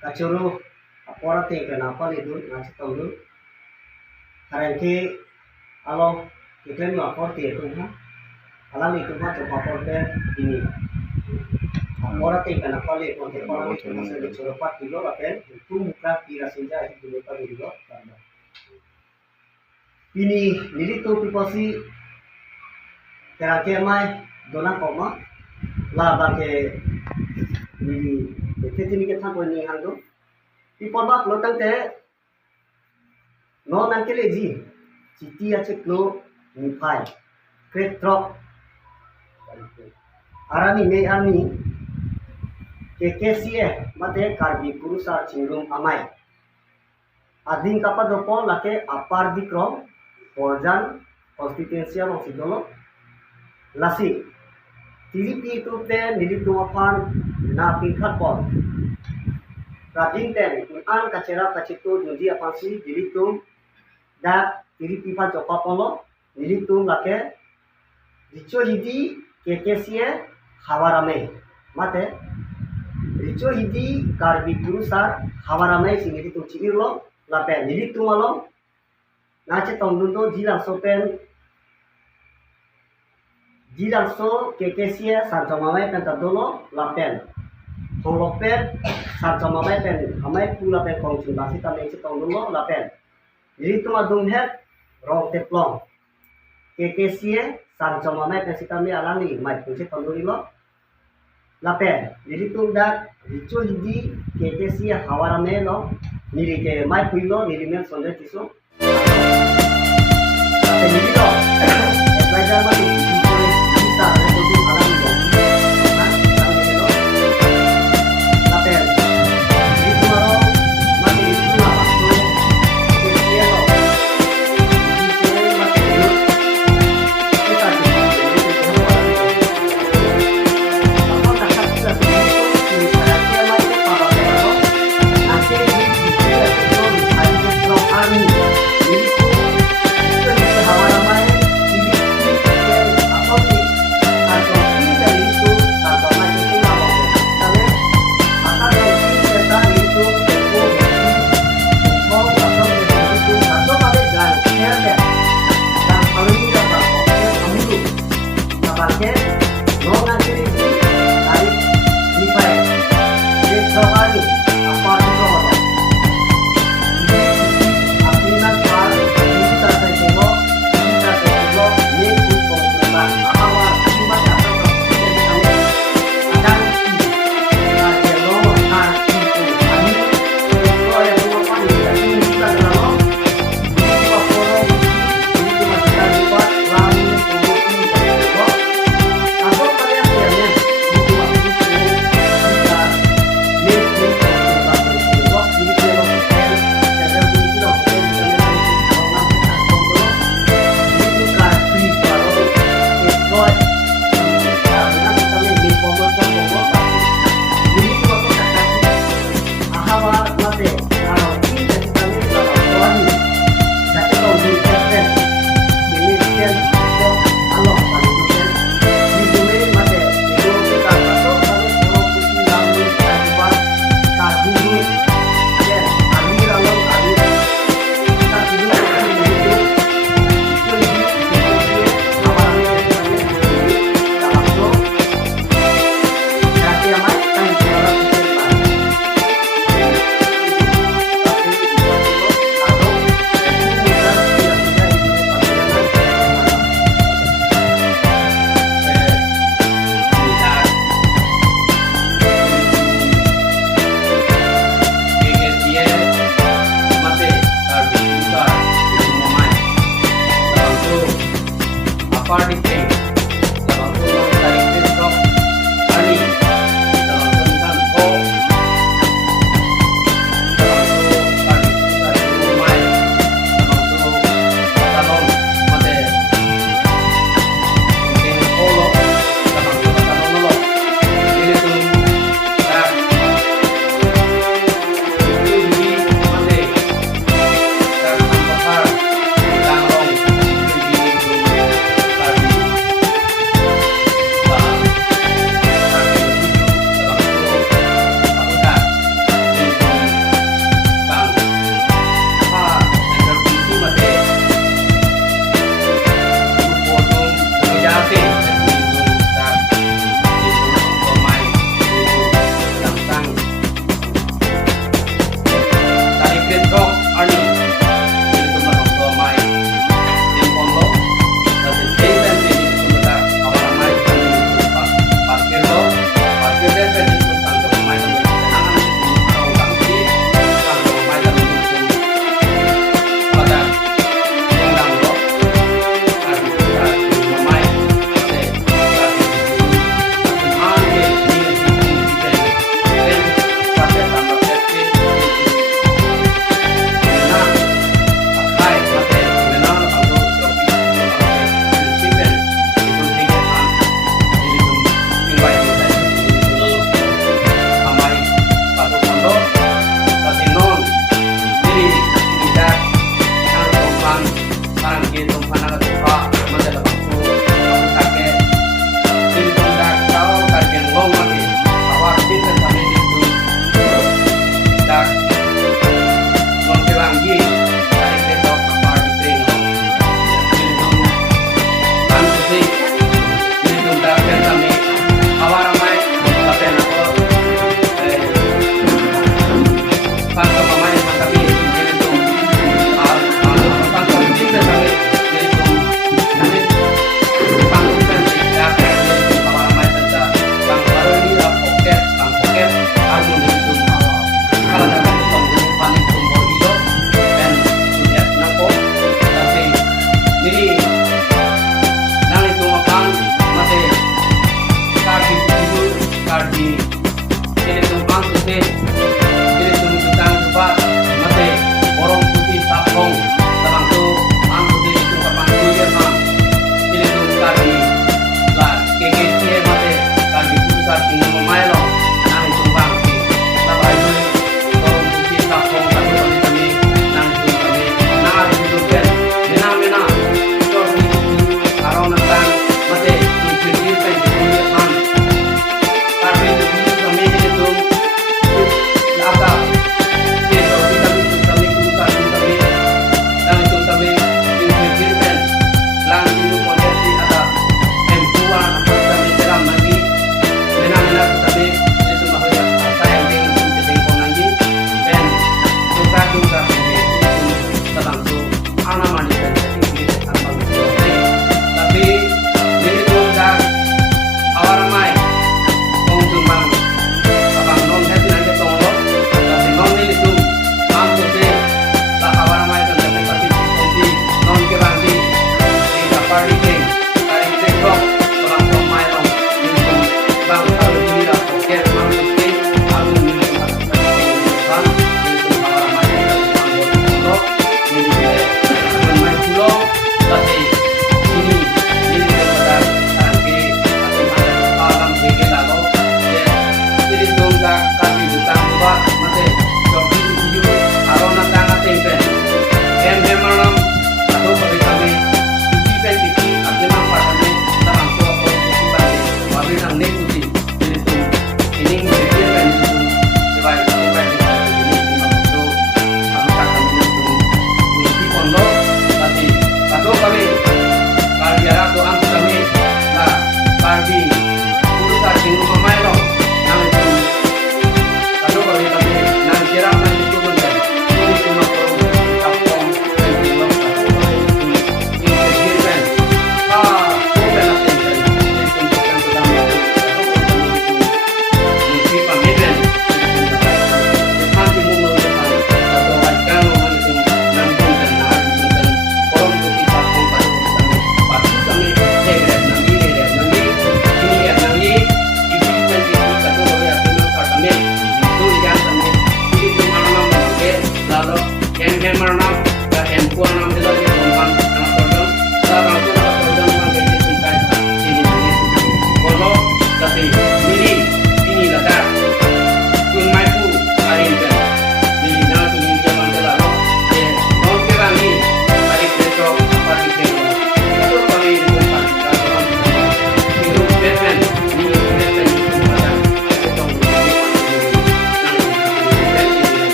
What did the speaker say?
kacuru apora te kenapa itu ngasih tahu dulu Pherangke alo kita mau apor te itu mah alam itu mah coba apor te ini apora te kenapa le konte apora itu masih di coropat kilo apen itu muka kira senja itu dulu kali dulu ini tu piposi Pherangke mai dona koma lah bagi ini ini kita pun ni hanggu pipol bak lo tangte no nangkele ji citi ache klo nipai kretrok arani me ami KKCA mate karbi purusa cingrum amai ading kapadopo lake apar dikrom porjan konstituensial ng sidolo lasi tiripi itu te nilitu apan na pingkat pon rading ten an kacera kacitu jundi apan si dilitum da tiripi pan copa polo nilitum lake Richo-hidi KKCA havar amei mate Richo-hidi karbi purusa havar amei si nilitum ciirlo lape nilitum alom nace tongdundo jilang sopen jilang so KKCA sanjomamai pentadolo lapen honglopet sanjomamai pen amai pula pen kongcung basi tame cetongdulo lapen jadi tu madung het rong teplong KKCA sanjomamai pen sitame alani mai pun cetongdulo lapen jadi tu dak Richo-hidi KKCA havar amei lo niri ke mai puilo niri men sonde tiso lapen niri lo belajar mati